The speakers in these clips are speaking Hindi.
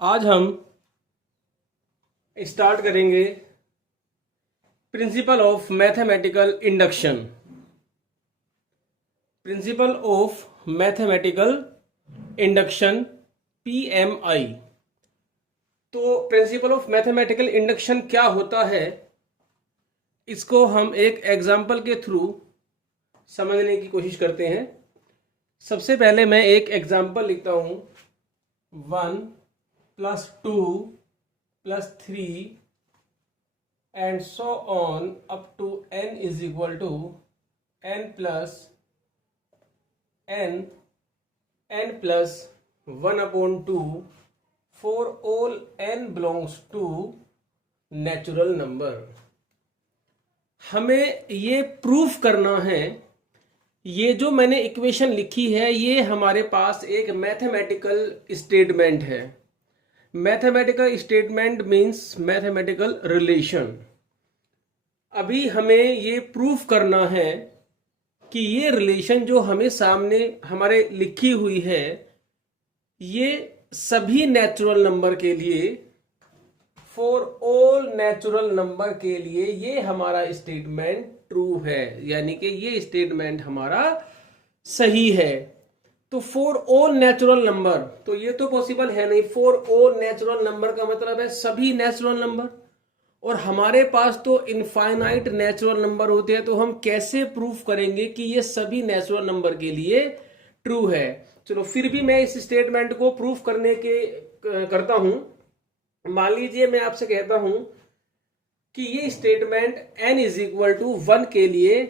आज हम स्टार्ट करेंगे principle of mathematical induction. Principle of mathematical induction PMI। तो प्रिंसिपल ऑफ मैथमेटिकल इंडक्शन क्या होता है, इसको हम एक एग्जाम्पल के थ्रू समझने की कोशिश करते हैं। सबसे पहले मैं एक एग्जाम्पल लिखता हूं 1 + 2 + 3 and so on up to n is equal to n plus n +1 upon 2 for all n belongs to natural number. हमें ये प्रूफ करना है, ये जो मैंने इक्वेशन लिखी है ये हमारे पास एक मैथमेटिकल स्टेटमेंट है। Mathematical statement means mathematical relation. अभी हमें ये प्रूफ करना है कि ये रिलेशन जो हमें सामने हमारे लिखी हुई है ये सभी नेचुरल नंबर के लिए, फॉर ऑल नेचुरल नंबर के लिए ये हमारा स्टेटमेंट ट्रू है, यानी कि ये स्टेटमेंट हमारा सही है। तो फॉर ऑल नेचुरल नंबर, तो ये तो पॉसिबल है नहीं। फॉर ऑल नेचुरल नंबर का मतलब है सभी नेचुरल नंबर, और हमारे पास तो इनफाइनाइट नेचुरल नंबर होते हैं, तो हम कैसे प्रूफ करेंगे कि ये सभी नेचुरल नंबर के लिए ट्रू है। चलो फिर भी मैं इस स्टेटमेंट को प्रूफ करने के करता हूं। मान लीजिए मैं आपसे कहता हूं कि ये स्टेटमेंट n = 1 के लिए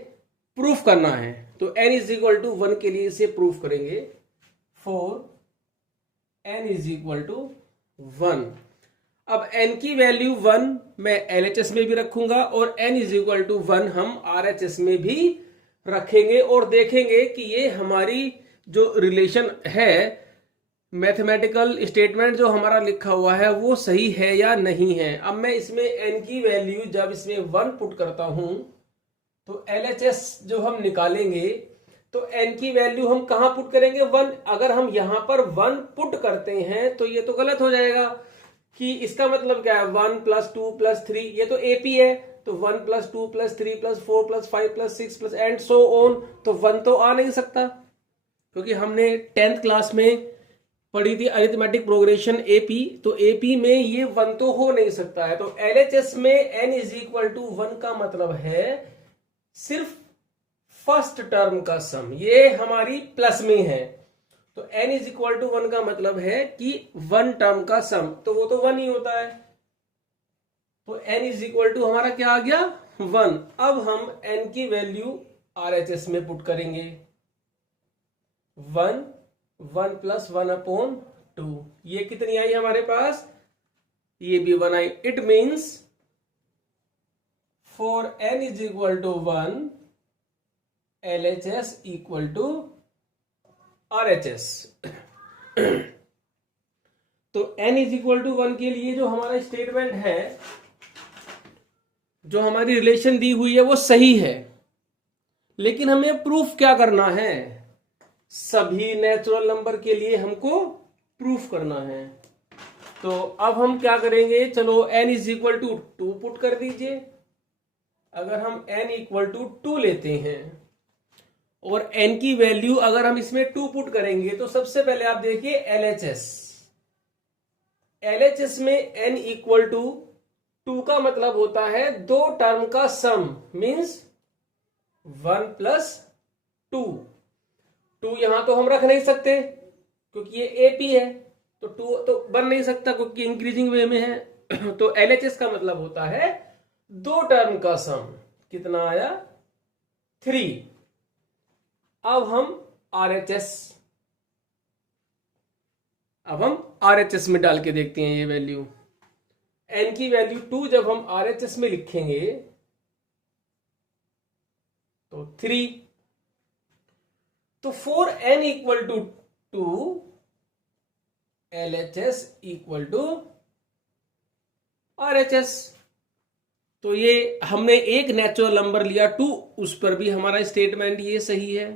प्रूफ करना है, तो n = 1 के लिए इसे प्रूफ करेंगे। फॉर n = 1, अब n की वैल्यू 1 मैं LHS में भी रखूंगा और n = 1 हम RHS में भी रखेंगे, और देखेंगे कि ये हमारी जो रिलेशन है, मैथमेटिकल स्टेटमेंट जो हमारा लिखा हुआ है वो सही है या नहीं है। अब मैं इसमें n की वैल्यू जब इसमें 1 पुट करता हूं तो LHS जो हम निकालेंगे तो n की वैल्यू हम कहां पुट करेंगे? 1। अगर हम यहां पर 1 पुट करते हैं तो ये तो गलत हो जाएगा कि इसका मतलब क्या है 1 + 2 + 3, ये तो AP है, तो 1 + 2 + 3 + 4 + 5 + 6 एंड सो ऑन, तो 1 तो आ नहीं सकता, क्योंकि हमने 10th क्लास में पढ़ी थी अरिथमेटिक प्रोग्रेशन AP, तो AP में ये 1 तो हो नहीं सकता है। तो LHS में n = 1 का मतलब है सिर्फ फर्स्ट टर्म का सम, ये हमारी प्लस में है, तो n = 1 का मतलब है कि 1 टर्म का सम, तो वो तो 1 ही होता है। तो n = हमारा क्या आ गया? 1। अब हम n की वैल्यू RHS में पुट करेंगे। 1 + 1 upon 2, ये कितनी आई हमारे पास? ये भी 1 आई। It means for n = 1 LHS = RHS। तो n = 1 के लिए जो हमारा स्टेटमेंट है, जो हमारी रिलेशन दी हुई है वो सही है, लेकिन हमें प्रूफ क्या करना है? सभी नेचुरल नंबर के लिए हमको प्रूफ करना है। तो अब हम क्या करेंगे? चलो n = 2 पुट कर दीजिए। अगर हम n = 2 लेते हैं और n की वैल्यू अगर हम इसमें 2 पुट करेंगे, तो सबसे पहले आप देखिए LHS में n = 2 का मतलब होता है 2 टर्म का सम, मींस 1 + 2। 2 यहां तो हम रख नहीं सकते क्योंकि ये AP है, तो 2 तो बन नहीं सकता क्योंकि इंक्रीजिंग वे में है। तो LHS का मतलब होता है 2 टर्म का सम। कितना आया? 3। अब हम RHS में डाल के देखते हैं ये वैल्यू। n की वैल्यू 2 जब हम RHS में लिखेंगे तो 3। तो फॉर n = 2 LHS = RHS। तो ये हमने एक नेचुरल नंबर लिया 2, उस पर भी हमारा स्टेटमेंट ये सही है।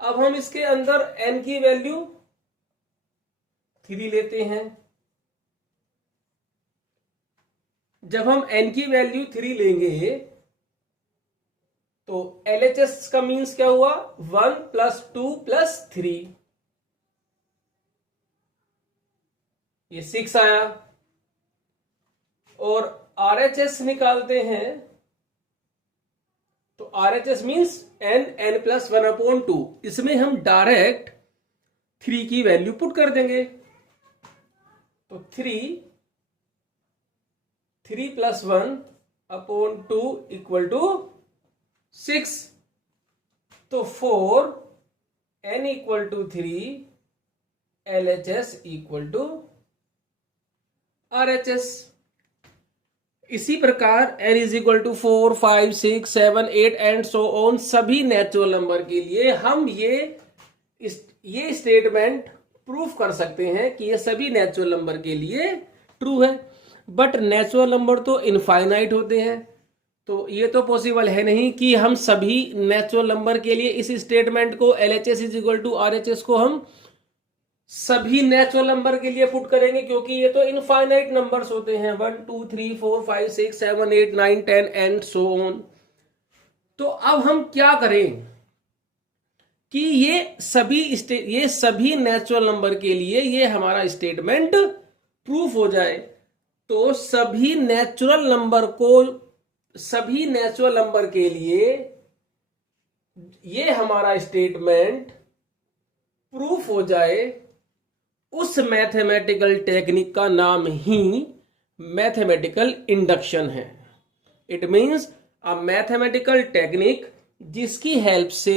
अब हम इसके अंदर n की वैल्यू 3 लेते हैं जब हम n की वैल्यू 3 लेंगे तो LHS का मीन्स क्या हुआ, 1 + 2 + 3, ये 6 आया। और RHS निकालते हैं तो RHS मीन्स n+1/2। इसमें हम डायरेक्ट 3 की वैल्यू पुट कर देंगे तो 3 + 1/2 = 6। तो 4 n = 3 LHS = RHS। इसी प्रकार n = 4, 5, 6, 7, 8 एंड सो ऑन सभी नेचुरल नंबर के लिए हम ये स्टेटमेंट प्रूफ कर सकते हैं कि ये सभी नेचुरल नंबर के लिए ट्रू है। बट नेचुरल नंबर तो इनफाइनाइट होते हैं, तो ये तो पॉसिबल है नहीं कि हम सभी नेचुरल नंबर के लिए इस स्टेटमेंट को LHS = RHS को हम सभी नेचुरल नंबर के लिए पुट करेंगे, क्योंकि ये तो इनफाइनाइट नंबर्स होते हैं, 1, 2, 3, 4, 5, 6, 7, 8, 9, 10 एंड सो ऑन। तो अब हम क्या करें कि ये सभी नेचुरल नंबर के लिए ये हमारा स्टेटमेंट प्रूफ हो जाए। तो सभी नेचुरल नंबर के लिए ये हमारा स्टेटमेंट प्रूफ हो जाए, उस मैथमेटिकल टेक्निक का नाम ही मैथमेटिकल इंडक्शन है। It means a mathematical technique जिसकी हेल्प से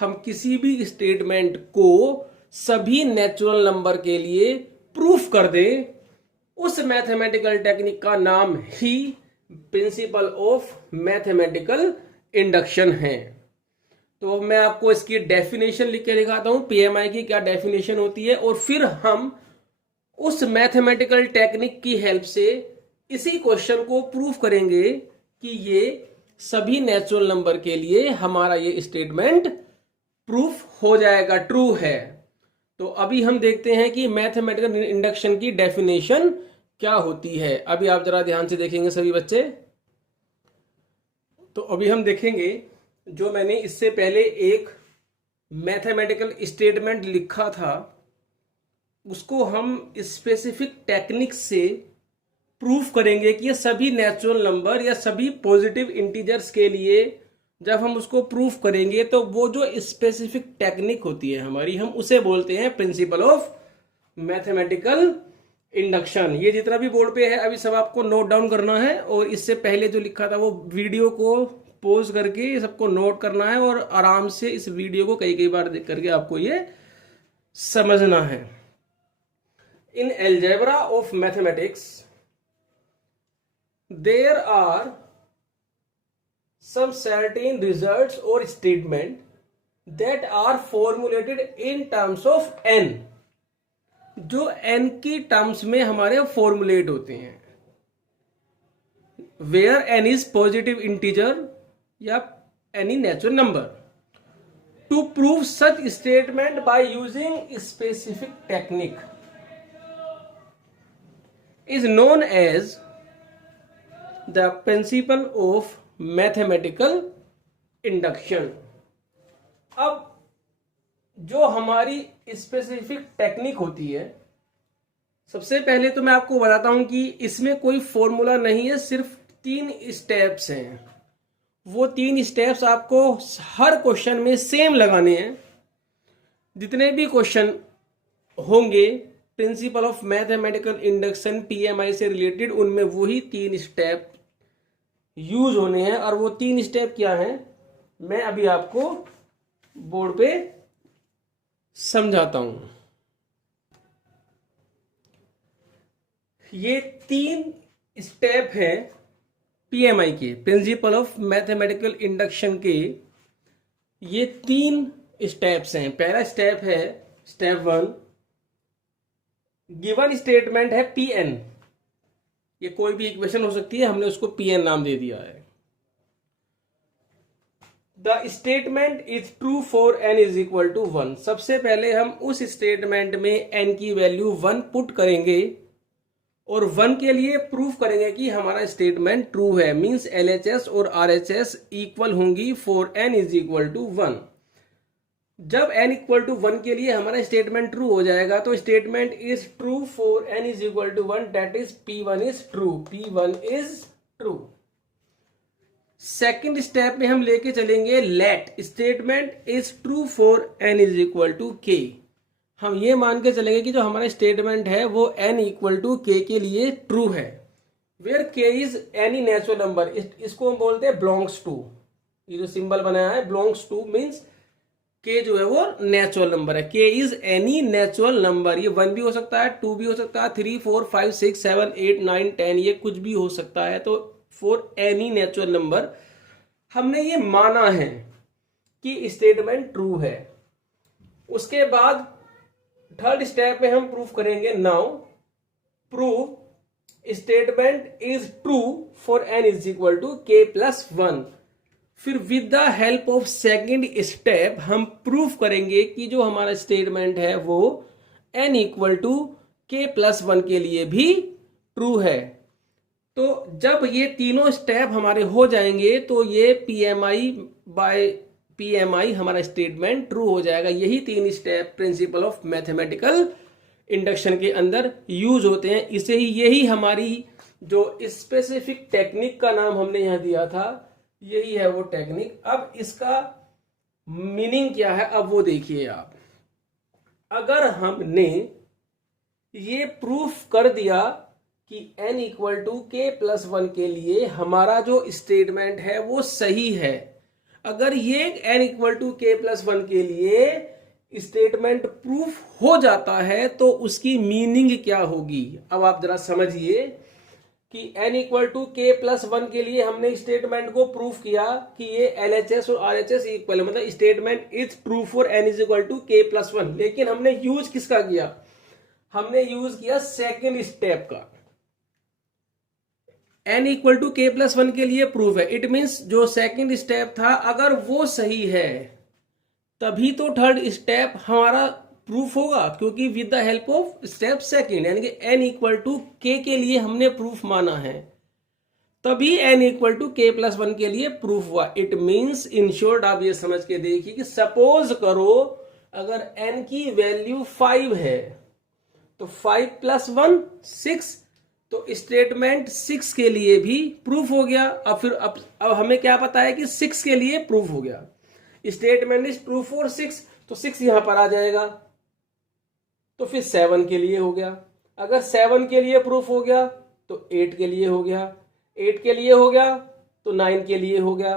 हम किसी भी स्टेटमेंट को सभी नेचुरल नंबर के लिए प्रूफ कर दें, उस मैथमेटिकल टेक्निक का नाम ही प्रिंसिपल ऑफ मैथमेटिकल इंडक्शन है। तो मैं आपको इसकी डेफिनेशन लिख के दिखाता हूं, PMI की क्या डेफिनेशन होती है, और फिर हम उस मैथमेटिकल टेक्निक की हेल्प से इसी क्वेश्चन को प्रूफ करेंगे कि ये सभी नेचुरल नंबर के लिए हमारा ये स्टेटमेंट प्रूफ हो जाएगा, ट्रू है। तो अभी हम देखते हैं कि मैथमेटिकल इंडक्शन की डेफिनेशन क्या होती है। अभी आप जरा ध्यान से देखेंगे सभी बच्चे। तो अभी हम देखेंगे, जो मैंने इससे पहले एक मैथमेटिकल स्टेटमेंट लिखा था उसको हम स्पेसिफिक टेक्निक से प्रूफ करेंगे कि ये सभी नेचुरल नंबर या सभी पॉजिटिव इंटीजर्स के लिए जब हम उसको प्रूफ करेंगे तो वो जो स्पेसिफिक टेक्निक होती है हमारी, हम उसे बोलते हैं प्रिंसिपल ऑफ मैथमेटिकल इंडक्शन। ये जितना भी बोर्ड पे है अभी सब आपको नोट डाउन करना है, और इससे पहले जो लिखा था वो वीडियो को पॉज करके सबको नोट करना है और आराम से इस वीडियो को कई बार देख करके आपको ये समझना है। In algebra of mathematics there are some certain results or statement that are formulated in terms of n, जो n की टर्म्स में हमारे फॉर्मुलेट होते हैं, where n is positive integer या any natural number. To prove such statement by using specific technique is known as the principle of mathematical induction. अब जो हमारी स्पेसिफिक टेक्निक होती है, सबसे पहले तो मैं आपको बताता हूं कि इसमें कोई फॉर्मूला नहीं है, सिर्फ 3 स्टेप्स हैं। वो 3 स्टेप्स आपको हर क्वेश्चन में सेम लगाने हैं। जितने भी क्वेश्चन होंगे principle of mathematical induction PMI से रिलेटेड, उनमें वही 3 स्टेप यूज होने हैं। और वो 3 स्टेप क्या हैं मैं अभी आपको बोर्ड पे समझाता हूं। ये 3 स्टेप हैं PMI के, प्रिंसिपल ऑफ मैथमेटिकल इंडक्शन के। ये 3 स्टेप्स हैं। पहला स्टेप है स्टेप 1, गिवन स्टेटमेंट है Pn, ये कोई भी इक्वेशन हो सकती है, हमने उसको Pn नाम दे दिया है। The statement is true for n = 1। सबसे पहले हम उस स्टेटमेंट में n की वैल्यू 1 पुट करेंगे और 1 के लिए प्रूफ करेंगे कि हमारा स्टेटमेंट ट्रू है, मींस LHS और RHS इक्वल होंगी for n is equal to 1। जब n इक्वल टू 1 के लिए हमारा स्टेटमेंट ट्रू हो जाएगा तो statement is true for n is equal to 1, that is P1 is true, P1 is true. Second step में हम लेके चलेंगे let statement is true for n is equal to k। हम ये मान के चलेंगे कि जो हमारा स्टेटमेंट है वो n इक्वल टू k के लिए ट्रू है, where k is any natural number. इसको हम बोलते हैं बिलोंग्स टू। ये जो सिंबल बनाया है बिलोंग्स टू मीन्स k जो है वो नेचुरल नंबर है। k is any natural number. ये 1 भी हो सकता है, 2 भी हो सकता है, 3 4 5 6 7 8 9 10 ये कुछ भी हो सकता है। तो फॉर एनी नेचुरल नंबर हमने ये माना है कि स्टेटमेंट ट्रू है। उसके बाद थर्ड स्टेप में हम प्रूफ करेंगे, now prove statement is true for n is equal to k plus 1। फिर with the help of second step हम प्रूफ करेंगे कि जो हमारा स्टेटमेंट है वो n equal to k plus 1 के लिए भी ट्रू है। तो जब ये तीनों स्टेप हमारे हो जाएंगे तो ये PMI बाय PMI हमारा स्टेटमेंट ट्रू हो जाएगा। यही 3 step principle of mathematical induction के अंदर यूज होते हैं। इसे ही यही हमारी जो स्पेसिफिक टेक्निक का नाम हमने यहां दिया था, यही है वो टेक्निक। अब इसका मीनिंग क्या है अब वो देखिए आप। अगर हमने ये प्रूफ कर दिया कि n equal to k plus 1 के लिए हमारा जो स्टेटमेंट है वो सही है, अगर ये n equal to k plus 1 के लिए स्टेटमेंट प्रूफ हो जाता है तो उसकी मीनिंग क्या होगी। अब आप जरा समझिए कि n equal to k plus 1 के लिए हमने स्टेटमेंट को प्रूफ किया कि ये LHS और RHS इक्वल है, मतलब statement is true for n is equal to k plus 1। लेकिन हमने यूज किसका किया, हमने यूज किया सेकेंड स्टेप का। n equal to k plus 1 के लिए प्रूफ है, इट मीन्स जो सेकेंड स्टेप था अगर वो सही है तभी तो थर्ड स्टेप हमारा प्रूफ होगा, क्योंकि with the help of step second यानी कि n इक्वल टू k के लिए हमने प्रूफ माना है तभी n equal to k plus 1 के लिए प्रूफ हुआ। इट मीन्स इन शॉर्ट आप ये समझ के देखिए कि सपोज करो अगर n की वैल्यू 5 है तो 5 प्लस 1 6, तो स्टेटमेंट 6 के लिए भी प्रूफ हो गया। अब हमें क्या पता है कि 6 के लिए प्रूफ हो गया। स्टेटमेंट इज ट्रू फॉर 6, तो 6 यहां पर आ जाएगा। तो फिर 7 के लिए हो गया, अगर 7 के लिए प्रूफ हो गया तो 8 के लिए हो गया, 8 के लिए हो गया तो 9 के लिए हो गया,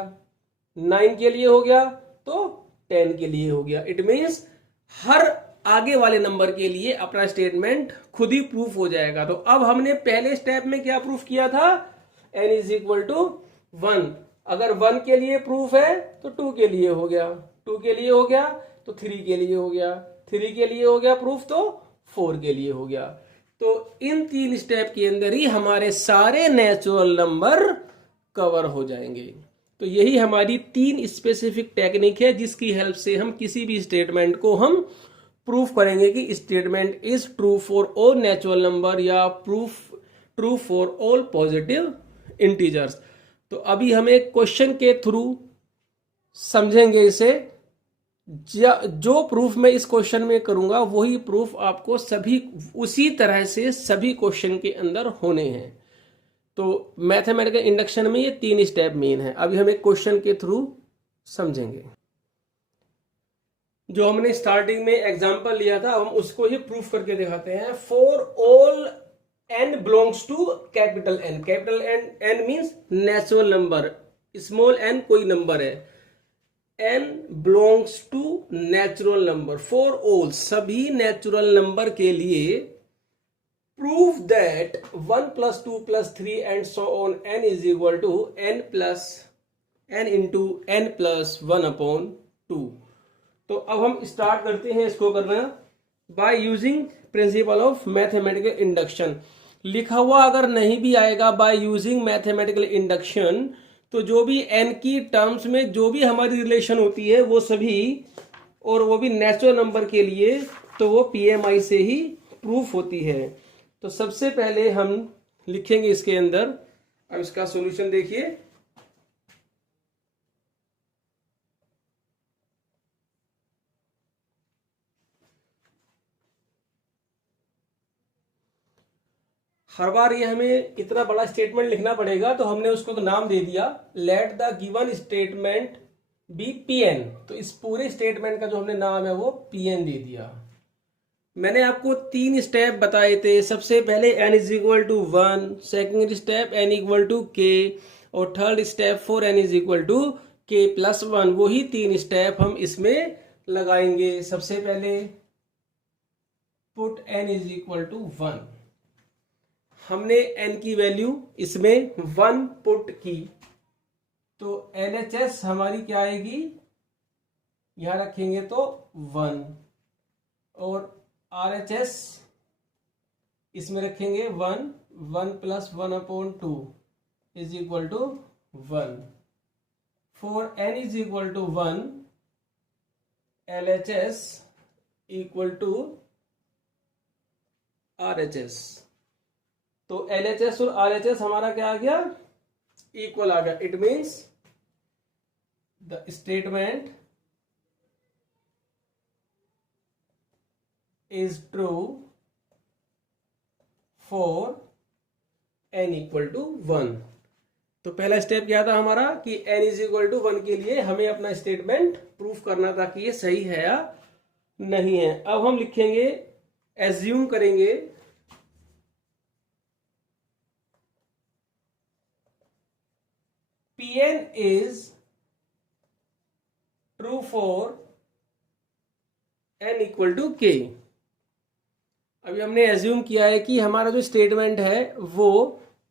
9 के लिए हो गया तो 10 के लिए हो गया। इट मीन्स हर आगे वाले नंबर के लिए अपना स्टेटमेंट खुद ही प्रूफ हो जाएगा। तो अब हमने पहले स्टेप में क्या प्रूफ किया था, n इज इक्वल टू 1। अगर 1 के लिए प्रूफ है तो 2 के लिए हो गया, 2 के लिए हो गया तो 3 के लिए हो गया, 3 के लिए हो गया प्रूफ तो 4 के लिए हो गया। तो इन 3 स्टेप के अंदर ही हमारे सारे नेचुरल नंबर कवर हो जाएंगे। तो यही हमारी 3 स्पेसिफिक टेक्निक है जिसकी हेल्प से हम किसी भी स्टेटमेंट को हम प्रूफ करेंगे कि statement is true for all natural number या proof true for all positive integers. तो अभी हम एक क्वेश्चन के थ्रू समझेंगे इसे। जो प्रूफ मैं इस क्वेश्चन में करूंगा वही प्रूफ आपको सभी उसी तरह से सभी क्वेश्चन के अंदर होने हैं। तो मैथमेटिकल इंडक्शन में ये 3 स्टेप मेन है। अभी हम एक क्वेश्चन के थ्रू समझेंगे। जो हमने स्टार्टिंग में एग्जांपल लिया था हम उसको ही प्रूफ करके दिखाते हैं। For all n belongs to capital N। Capital N means natural number, small n कोई नंबर है, n belongs to natural number. For all सभी नेचुरल नंबर के लिए prove that 1 + 2 + 3 and so on n is equal to n into n + 1/2। तो अब हम स्टार्ट करते हैं इसको करना by using principle of mathematical induction. लिखा हुआ अगर नहीं भी आएगा बाय यूजिंग मैथमेटिकल इंडक्शन तो जो भी n की टर्म्स में जो भी हमारी रिलेशन होती है वो सभी, और वो भी नेचुरल नंबर के लिए, तो वो PMI से ही प्रूफ होती है। तो सबसे पहले हम लिखेंगे इसके अंदर, अब इसका सॉल्यूशन देखिए। हर बार ये हमें इतना बड़ा स्टेटमेंट लिखना पड़ेगा, तो हमने उसको नाम दे दिया let the given statement be P N. तो इस पूरे स्टेटमेंट का जो हमने नाम है वो पीएन दे दिया। मैंने आपको 3 स्टेप बताए थे। सबसे पहले n is equal to 1, second step n equal to k, और third step for n is equal to k plus 1। वही 3 स्टेप हम इसमें लगाएंगे। सबसे पहले put n is equal to 1, हमने n की वैल्यू इसमें 1 पुट की, तो LHS हमारी क्या आएगी, यहां रखेंगे तो 1, और RHS इसमें रखेंगे 1, 1 plus 1/2 is equal to 1। For n is equal to 1, LHS equal to RHS। तो LHS और RHS हमारा क्या आ गया, इक्वल आ गया। It means the statement is true for n equal to 1। तो पहला स्टेप क्या था हमारा कि n इज इक्वल टू 1 के लिए हमें अपना स्टेटमेंट प्रूफ करना था कि ये सही है या नहीं है। अब हम लिखेंगे, एज्यूम करेंगे Pn is true for n equal to k। अभी हमने एज्यूम किया है कि हमारा जो स्टेटमेंट है वो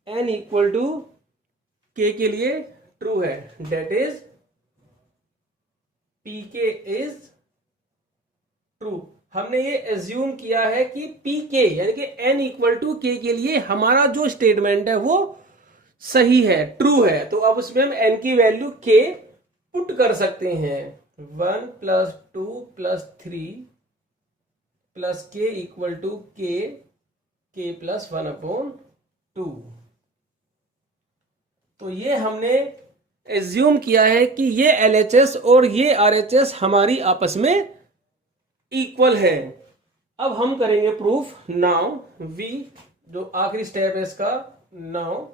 n इक्वल टू k के लिए ट्रू है। That is pk is true. हमने ये एज्यूम किया है कि pk यानी कि n इक्वल टू k के लिए हमारा जो स्टेटमेंट है वो सही है, ट्रू है। तो अब उसमें हम n की वैल्यू k पुट कर सकते हैं। 1 plus 2 plus 3 plus k equal to k plus 1/2। तो ये हमने एज्यूम किया है कि ये LHS और ये RHS हमारी आपस में इक्वल है। अब हम करेंगे प्रूफ। नाउ वी, जो आखिरी स्टेप है इसका, now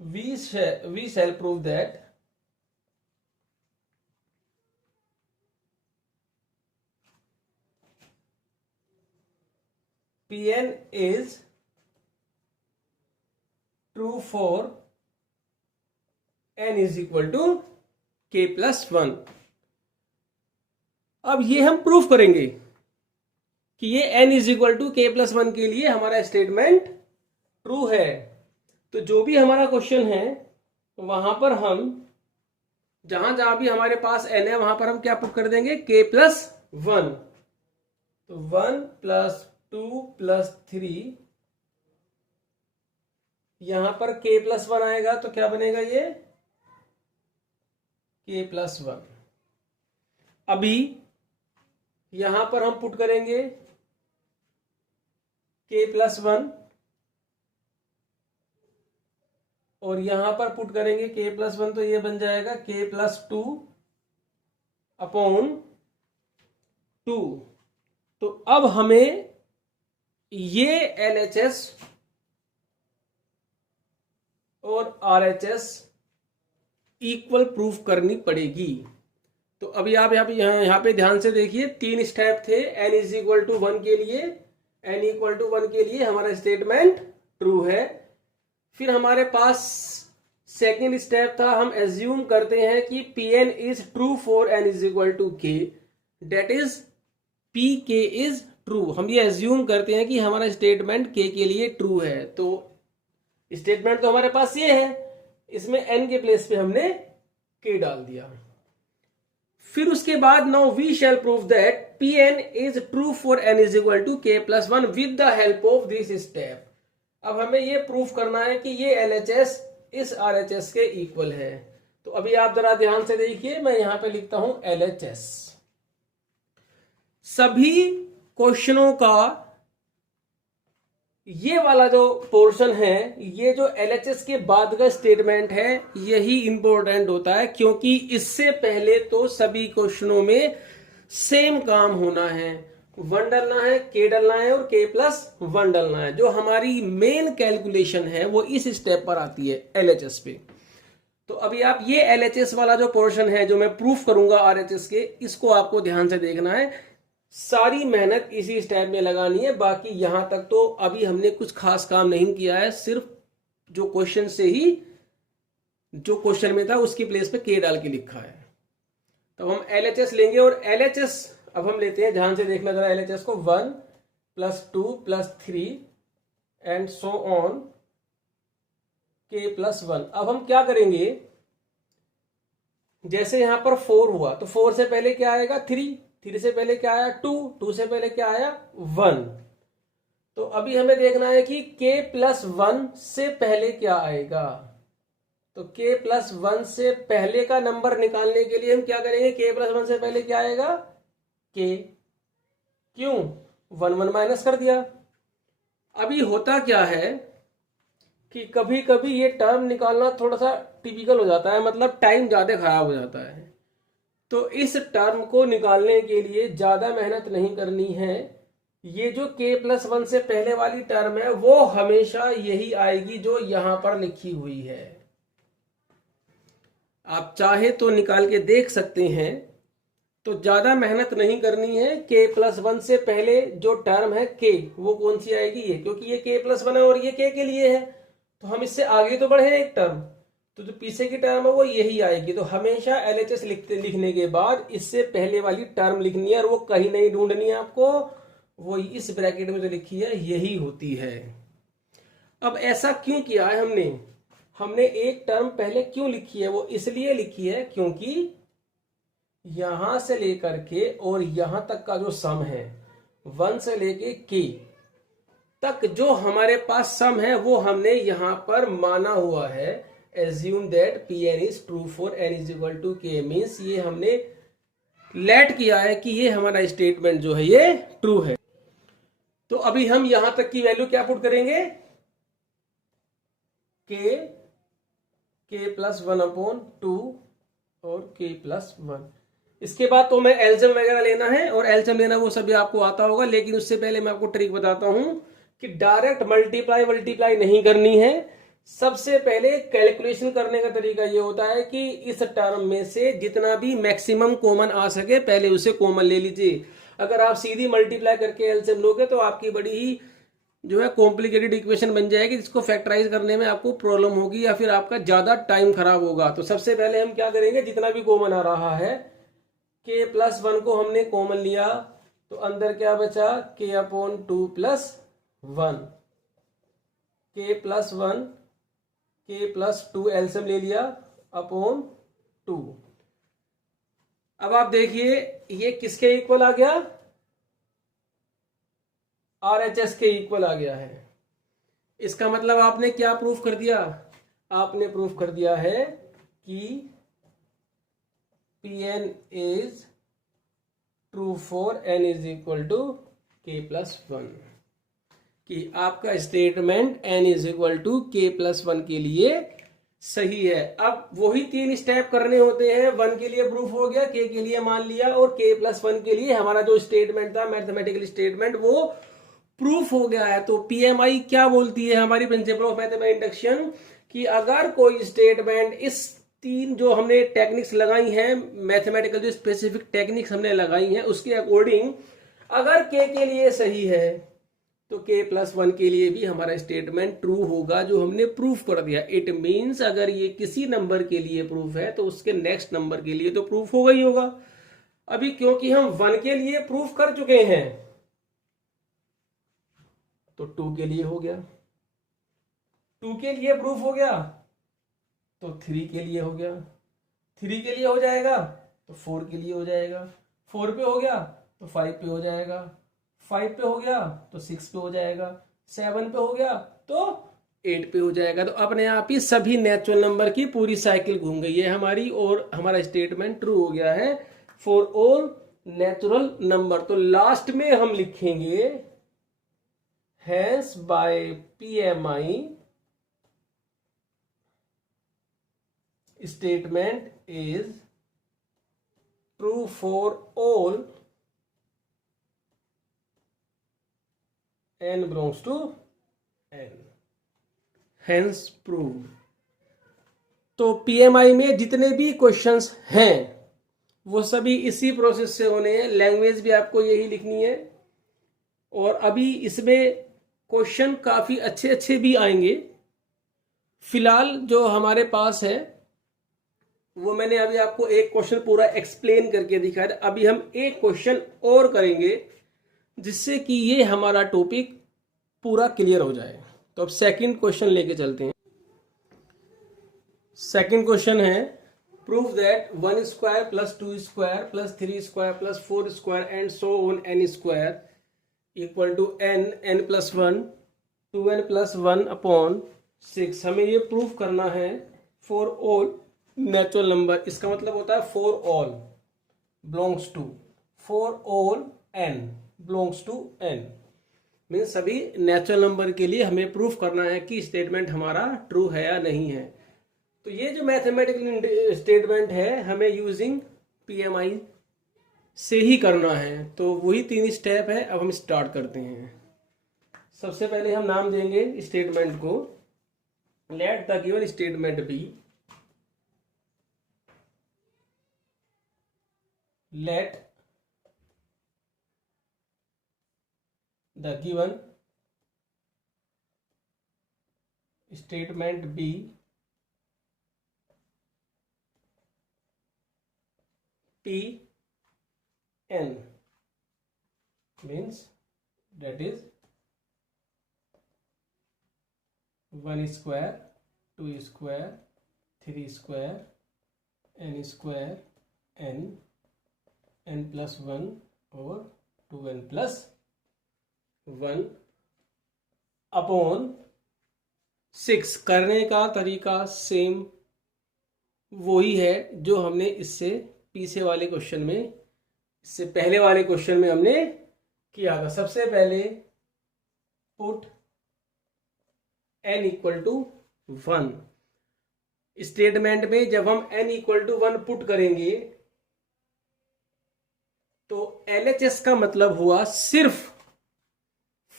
we shall prove that Pn is true for n is equal to k plus 1। अब ये हम प्रूफ करेंगे कि ये n is equal to k plus 1 के लिए हमारा स्टेटमेंट ट्रू है। तो जो भी हमारा क्वेश्चन है वहां पर हम जहां जहां भी हमारे पास n है वहां पर हम क्या पुट कर देंगे, k प्लस 1। तो 1 प्लस 2 प्लस 3, यहां पर k प्लस 1 आएगा तो क्या बनेगा, ये k प्लस 1। अभी यहां पर हम पुट करेंगे k प्लस 1, और यहां पर पुट करेंगे k प्लस 1, तो ये बन जाएगा k प्लस 2 अपॉन 2। तो अब हमें ये LHS और RHS इक्वल प्रूफ करनी पड़ेगी। तो अभी आप यहाँ पे ध्यान से देखिए, 3 स्टेप थे। n इज इक्वल टू 1 के लिए, n इक्वल टू 1 के लिए हमारा स्टेटमेंट ट्रू है। फिर हमारे पास सेकेंड स्टेप था, हम एज्यूम करते हैं कि Pn is true for n is equal to k, that is Pk is true. हम ये एज्यूम करते हैं कि हमारा स्टेटमेंट k के लिए ट्रू है। तो स्टेटमेंट तो हमारे पास ये है, इसमें n के प्लेस पे हमने k डाल दिया। फिर उसके बाद now we shall prove that Pn is true for n is equal to k plus 1 with the help of this step. अब हमें ये प्रूफ करना है कि ये LHS इस RHS के इक्वल है। तो अभी आप जरा ध्यान से देखिए, मैं यहां पे लिखता हूं LHS। सभी क्वेश्चनों का ये वाला जो पोर्शन है, ये जो LHS के बाद का स्टेटमेंट है, यही इंपॉर्टेंट होता है, क्योंकि इससे पहले तो सभी क्वेश्चनों में सेम काम होना है, 1 डलना है, k डलना है और k+1 डलना है। जो हमारी मेन कैलकुलेशन है वो इस स्टेप पर आती है LHS पे। तो अभी आप ये LHS वाला जो पोर्शन है जो मैं प्रूफ करूंगा RHS के, इसको आपको ध्यान से देखना है। सारी मेहनत इसी स्टेप में लगानी है, बाकी यहां तक तो अभी हमने कुछ खास काम नहीं किया है, सिर्फ जो क्वेश्चन से ही जो क्वेश्चन में था उसकी प्लेस पे k डाल के लिखा है। तो हम LHS लेंगे और LHS अब हम लेते हैं, ध्यान से देखना जरा LHS को, 1 + 2 + 3 एंड सो ऑन k+1। अब हम क्या करेंगे, जैसे यहां पर 4 हुआ तो 4 से पहले क्या आएगा 3, 3 से पहले क्या आया 2, 2 से पहले क्या आया 1। तो अभी हमें देखना है कि k+1 से पहले क्या आएगा। तो k+1 से पहले का नंबर निकालने के लिए हम क्या करेंगे, k+1 से पहले क्या आएगा k, क्यों 1 1 माइनस कर दिया। अभी होता क्या है कि कभी कभी ये टर्म निकालना थोड़ा सा टिपिकल हो जाता है, मतलब टाइम ज्यादा खराब हो जाता है। तो इस टर्म को निकालने के लिए ज्यादा मेहनत नहीं करनी है। ये जो k+1 से पहले वाली टर्म है वो हमेशा यही आएगी जो यहां पर लिखी हुई है। आप चाहे तो निकाल के देख सकते हैं, तो ज्यादा मेहनत नहीं करनी है। k+1 से पहले जो टर्म है k, वो कौन सी आएगी, ये, क्योंकि ये k+1 है और ये k के लिए है, तो हम इससे आगे तो बढ़े एक टर्म, तो जो पीछे की टर्म है वो यही आएगी। तो हमेशा LHS लिखने के बाद इससे पहले वाली टर्म लिखनी है और वो कहीं नहीं ढूंढनी है आपको, वो इस ब्रैकेट में जो लिखी है यही होती है। अब ऐसा क्यों किया है हमने एक टर्म पहले क्यों लिखी है, वो इसलिए लिखी है क्योंकि यहां से लेकर के और यहां तक का जो सम है 1 से लेके k तक जो हमारे पास सम है वो हमने यहां पर माना हुआ है। Assume that Pn is true for n = k, means ये हमने लेट किया है कि ये हमारा स्टेटमेंट जो है ये ट्रू है। तो अभी हम यहां तक की वैल्यू क्या पुट करेंगे, k+1/2 और k+1। इसके बाद तो मैं एलसीएम वगैरह लेना है, और एलसीएम लेना वो सभी आपको आता होगा, लेकिन उससे पहले मैं आपको ट्रिक बताता हूं कि डायरेक्ट मल्टीप्लाई नहीं करनी है। सबसे पहले कैलकुलेशन करने का तरीका ये होता है कि इस टर्म में से जितना भी मैक्सिमम कॉमन आ सके पहले उसे कॉमन ले लीजिए। अगर आप सीधी मल्टीप्लाई करके एलसीएम लोगे तो आपकी बड़ी ही जो है कॉम्प्लिकेटेड इक्वेशन बन जाएगी, जिसको फैक्टराइज करने में आपको प्रॉब्लम होगी या फिर आपका ज्यादा टाइम खराब होगा। तो सबसे पहले हम क्या करेंगे, जितना भी कॉमन आ रहा है k+1 को हमने कॉमन लिया, तो अंदर क्या बचा k/2+1, k+1 k+2 एलसीएम ले लिया अपॉन 2। अब आप देखिए ये किसके इक्वल आ गया, RHS के इक्वल आ गया है। इसका मतलब आपने क्या प्रूफ कर दिया, आपने प्रूफ कर दिया है कि Pn is true for n = k+1, कि आपका स्टेटमेंट n = k+1 के लिए सही है। अब वही 3 स्टेप करने होते हैं, 1 के लिए प्रूफ हो गया, k के लिए मान लिया, और k+1 के लिए हमारा जो स्टेटमेंट था मैथमेटिकल स्टेटमेंट वो प्रूफ हो गया है। तो PMI क्या बोलती है हमारी प्रिंसिपल ऑफ मैथमेटिक्स इंडक्शन, कि अगर कोई स्टेटमेंट इस 3 जो हमने टेक्निक्स लगाई हैं, मैथमेटिकल जो स्पेसिफिक टेक्निक्स हमने लगाई हैं उसके अकॉर्डिंग अगर k के लिए सही है तो k+1 के लिए भी हमारा स्टेटमेंट ट्रू होगा, जो हमने प्रूफ कर दिया। इट मीन्स अगर ये किसी नंबर के लिए प्रूफ है तो उसके नेक्स्ट नंबर के लिए तो प्रूफ होगा ही होगा। अभी क्योंकि हम 1 के लिए प्रूफ कर चुके हैं तो 2 के लिए हो गया, 2 के लिए प्रूफ हो गया तो 3 के लिए हो गया, 3 के लिए हो जाएगा तो 4 के लिए हो जाएगा, 4 पे हो गया तो 5 पे हो जाएगा, 5 पे हो गया तो 6 पे हो जाएगा, 7 पे हो गया तो 8 पे हो जाएगा। तो अपने आप ही सभी नेचुरल नंबर की पूरी साइकिल घूम गई है हमारी, और हमारा स्टेटमेंट ट्रू हो गया है फॉर ऑल नेचुरल नंबर। तो लास्ट में हम लिखेंगे hence by PMI statement is true for all n belongs to n, hence proved। तो पीएमआई में जितने भी क्वेश्चंस हैं वो सभी इसी प्रोसेस से होने हैं। लैंग्वेज भी आपको यही लिखनी है, और अभी इसमें क्वेश्चन काफी अच्छे अच्छे भी आएंगे। फिलहाल जो हमारे पास है वो मैंने अभी आपको एक क्वेश्चन पूरा एक्सप्लेन करके दिखाया। अभी हम एक क्वेश्चन और करेंगे जिससे कि ये हमारा टॉपिक पूरा क्लियर हो जाए। तो अब सेकंड क्वेश्चन लेके चलते हैं। सेकंड क्वेश्चन है, prove that 1 square plus 2 square plus 3 square plus 4 square and so on n square equal to n plus 1 2n plus 1 upon 6। हमें ये प्रूव करना है फॉर ऑल नेचुरल नंबर। इसका मतलब होता है for all belongs to, for all n belongs to n, mean सभी नेचुरल नंबर के लिए हमें प्रूफ करना है कि स्टेटमेंट हमारा ट्रू है या नहीं है। तो ये जो मैथमेटिकल स्टेटमेंट है हमें यूजिंग पीएमआई से ही करना है। तो वही 3 स्टेप है। अब हम स्टार्ट करते हैं। सबसे पहले हम नाम देंगे स्टेटमेंट को, let the given statement be, let the given statement be Pn, means that is 1 square 2 square 3 square n square n plus 1 और 2n plus 1 अपॉन 6। करने का तरीका सेम वही है जो हमने इससे पीछे वाले क्वेश्चन में, इससे पहले वाले क्वेश्चन में हमने किया था। सबसे पहले put n equal to 1। Statement में जब हम n इक्वल टू 1 पुट करेंगे तो LHS का मतलब हुआ सिर्फ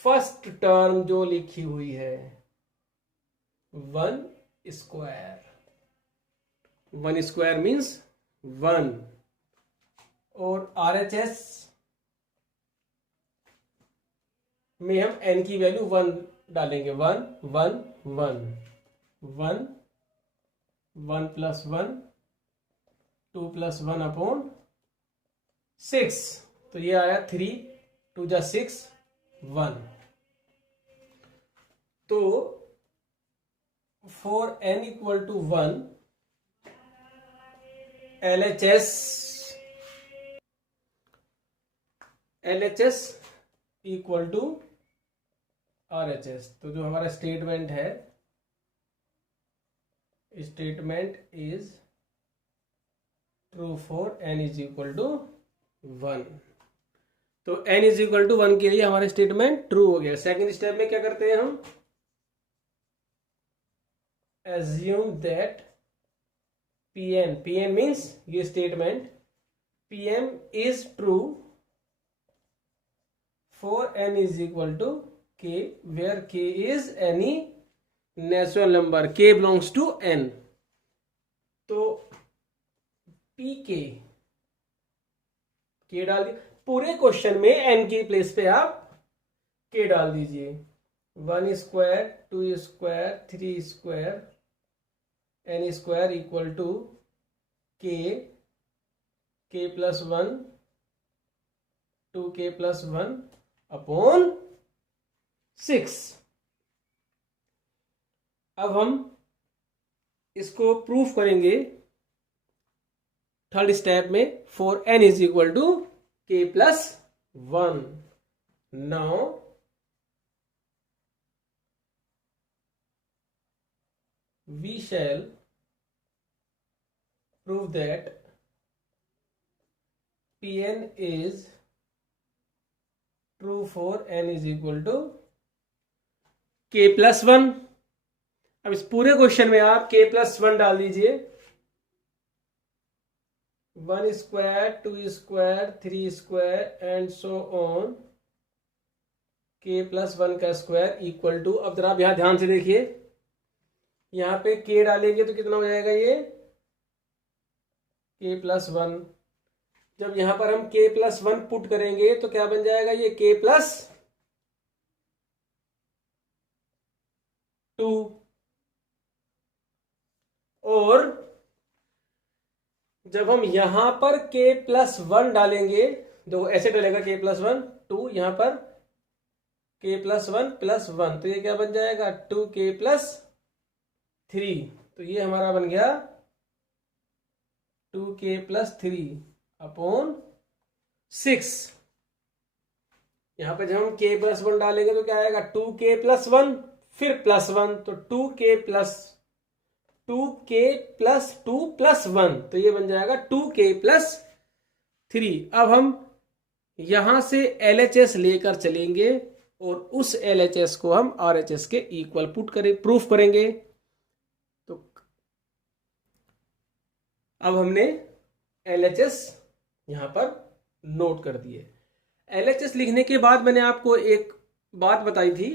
फर्स्ट टर्म जो लिखी हुई है 1 स्क्वायर। 1 स्क्वायर मीन्स 1, और RHS में हम n की वैल्यू 1 डालेंगे। 1 1 1 1 1 प्लस 1 2 प्लस 1 अपॉन 6। तो ये आया 3 2 जा 6 1। तो for n equal to 1 LHS equal to RHS। तो जो हमारा स्टेटमेंट है, statement is true for n is equal to 1। तो n इज इक्वल टू 1 के लिए हमारा स्टेटमेंट ट्रू हो गया। सेकंड स्टेप में क्या करते हैं हम, एज्यूम दैट Pn मीन्स ये statement Pm is true for n is equal to k, where k is any natural number, k belongs to n। तो pk k डाल दिए पूरे क्वेश्चन में, n की प्लेस पे आप k डाल दीजिए। 1 square 2 square 3 square n square equal to k plus 1 2k plus 1 upon 6। अब हम इसको प्रूफ करेंगे थर्ड स्टेप में, for n is equal to k plus 1। Now we shall prove that Pn is true for n is equal to के प्लस वन। अब इस पूरे क्वेश्चन में आप के प्लस वन डाल दीजिए, 1 square 2 square 3 square and so on, के प्लस वन का स्क्वायर इक्वल टू, अब जरा आप यहां ध्यान से देखिए, यहां पे के डालेंगे तो कितना हो जाएगा ये के प्लस वन। जब यहां पर हम के प्लस वन पुट करेंगे तो क्या बन जाएगा ये के प्लस टू। और जब हम यहां पर के प्लस वन डालेंगे, तो ऐसे डलेगा के प्लस वन टू, यहां पर के प्लस वन, तो ये क्या बन जाएगा 2k प्लस थ्री। तो ये हमारा बन गया 2k प्लस थ्री अपॉन 6। यहां पर जब हम k प्लस वन डालेंगे तो क्या आएगा 2k प्लस वन, फिर प्लस वन, तो 2k plus two plus one, तो ये बन जाएगा 2k प्लस थ्री। अब हम यहां से LHS लेकर चलेंगे और उस LHS को हम RHS के इक्वल पुट करें, प्रूफ करेंगे। तो अब हमने LHS यहां पर नोट कर दिए। LHS लिखने के बाद मैंने आपको एक बात बताई थी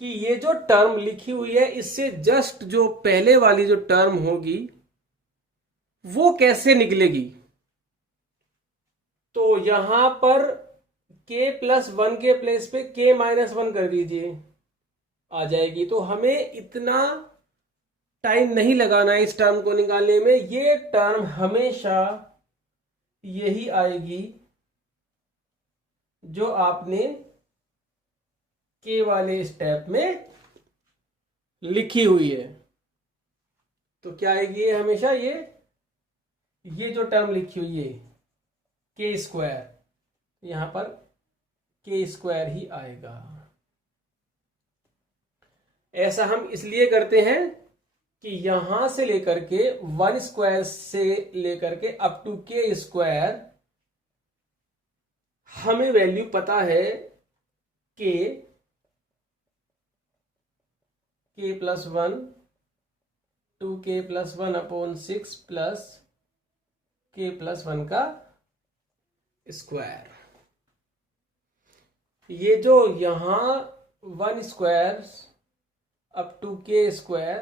कि ये जो टर्म लिखी हुई है इससे जस्ट जो पहले वाली जो टर्म होगी वो कैसे निकलेगी। तो यहां पर k प्लस वन के प्लेस पे k माइनस वन कर दीजिए, आ जाएगी। तो हमें इतना टाइम नहीं लगाना है इस टर्म को निकालने में, ये टर्म हमेशा यही आएगी जो आपने के वाले स्टेप में लिखी हुई है। तो क्या आएगी ये हमेशा, ये जो टर्म लिखी हुई है के स्क्वायर, यहां पर के स्क्वायर ही आएगा। ऐसा हम इसलिए करते हैं कि यहां से लेकर के 1 स्क्वायर से लेकर के अप टू के स्क्वायर हमें वैल्यू पता है के plus one, 2k plus one upon 6 plus के प्लस वन का स्क्वायर। ये जो यहां 1 स्क्वायर अप टू के स्क्वायर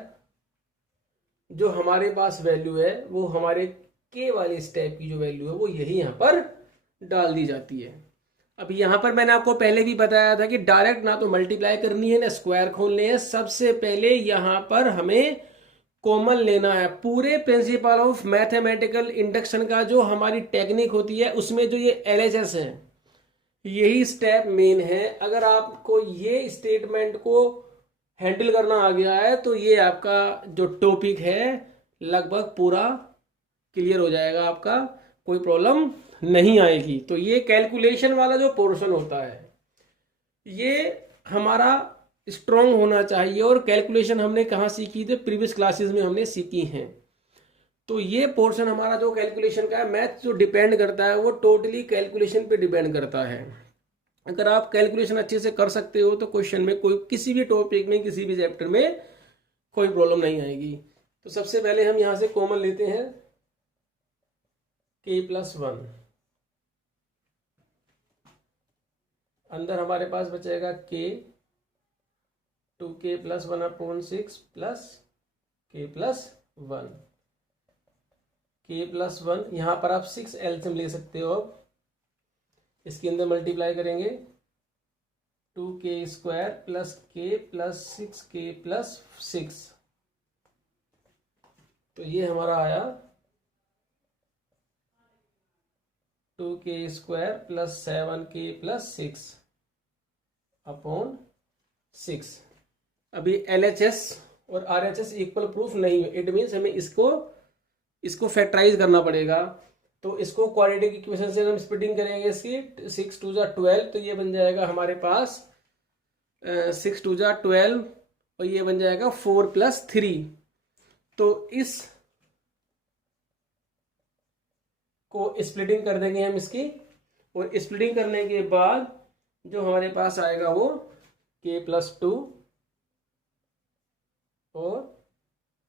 जो हमारे पास वैल्यू है वो हमारे के वाले स्टेप की जो वैल्यू है वो यही यहां पर डाल दी जाती है। अब यहां पर मैंने आपको पहले भी बताया था कि डायरेक्ट ना तो मल्टीप्लाई करनी है ना स्क्वायर खोलने हैं, सबसे पहले यहां पर हमें कॉमन लेना है। पूरे प्रिंसिपल ऑफ मैथमेटिकल इंडक्शन का जो हमारी टेक्निक होती है उसमें जो ये LHS है यही स्टेप मेन है। अगर आपको ये स्टेटमेंट को हैंडल करना आ गया है तो ये आपका जो टॉपिक है लगभग पूरा क्लियर हो जाएगा, आपका कोई प्रॉब्लम नहीं आएगी। तो ये कैलकुलेशन वाला जो पोर्शन होता है ये हमारा स्ट्रॉन्ग होना चाहिए। और कैलकुलेशन हमने कहाँ सीखी थी, प्रीवियस क्लासेस में हमने सीखी हैं। तो ये पोर्शन हमारा जो कैलकुलेशन का है, मैथ जो डिपेंड करता है वो टोटली कैलकुलेशन पे डिपेंड करता है। अगर आप कैलकुलेशन अच्छे से कर सकते हो तो क्वेश्चन में कोई किसी भी टॉपिक में किसी भी चैप्टर में कोई प्रॉब्लम नहीं आएगी। तो सबसे पहले हम यहां से कॉमन लेते हैं k प्लस वन, अंदर हमारे पास बचेगा k, 2k plus one upon 6 plus k plus one. k plus one यहां पर आप 6 एलसीएम ले सकते हो। अब इसके अंदर मल्टीप्लाई करेंगे 2k square plus k plus 6k plus 6, तो ये हमारा आया 2k square plus 7k plus 6 upon 6। अभी LHS और RHS इक्वल प्रूफ नहीं है, इट मीन्स हमें इसको फैक्टराइज करना पड़ेगा। तो इसको क्वाड्रेटिक इक्वेशन से हम स्प्लिटिंग करेंगे इसकी, 6 2 जा 12, तो ये बन जाएगा हमारे पास 6 2 जा 12 और ये बन जाएगा 4 प्लस 3। तो इस को स्प्लिटिंग कर देंगे हम इसकी और स्प्लिटिंग करने के बाद जो हमारे पास आएगा वो k+2 और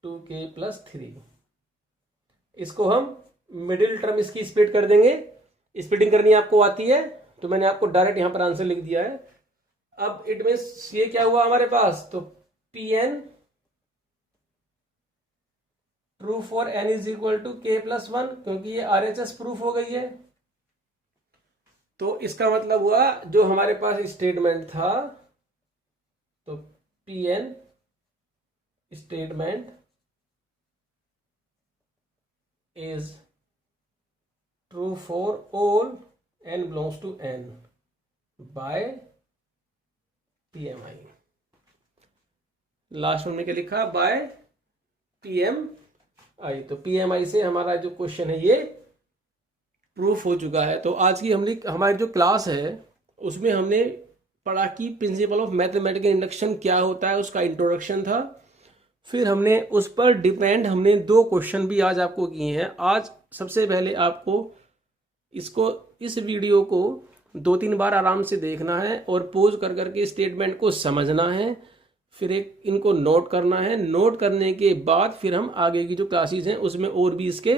2k+3। इसको हम मिडिल टर्म इसकी स्प्लिट कर देंगे। स्प्लिटिंग करनी आपको आती है तो मैंने आपको डायरेक्ट यहां पर आंसर लिख दिया है। अब इट मीन्स ये क्या हुआ हमारे पास, तो Pn true for n is equal to k+1, क्योंकि ये RHS प्रूफ हो गई है। तो इसका मतलब हुआ जो हमारे पास स्टेटमेंट था, तो Pn statement is true for all n belongs to n by PMI। Last में क्या लिखा, बाय PMI। तो PMI से हमारा जो क्वेश्चन है ये प्रूफ हो चुका है। तो आज की हमारी जो क्लास है उसमें हमने पढ़ा कि प्रिंसिपल ऑफ मैथमेटिकल इंडक्शन क्या होता है, उसका इंट्रोडक्शन था। फिर हमने उस पर डिपेंड हमने 2 क्वेश्चन भी आज आपको किए हैं। आज सबसे पहले आपको इस वीडियो को 2-3 बार आराम से देखना है और पोज कर करके स्टेटमेंट को समझना है, फिर इनको नोट करना है। नोट करने के बाद फिर हम आगे की जो क्लासेस हैं उसमें और भी इसके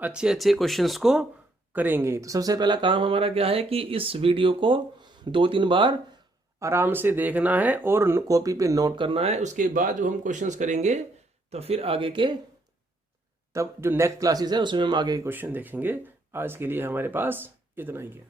अच्छे अच्छे क्वेश्चंस को करेंगे। तो सबसे पहला काम हमारा क्या है कि इस वीडियो को 2-3 बार आराम से देखना है और कॉपी पे नोट करना है। उसके बाद जो हम क्वेश्चंस करेंगे तो फिर आगे के तब जो नेक्स्ट क्लासेस है उसमें हम आगे के क्वेश्चन देखेंगे। आज के लिए हमारे पास इतना ही है।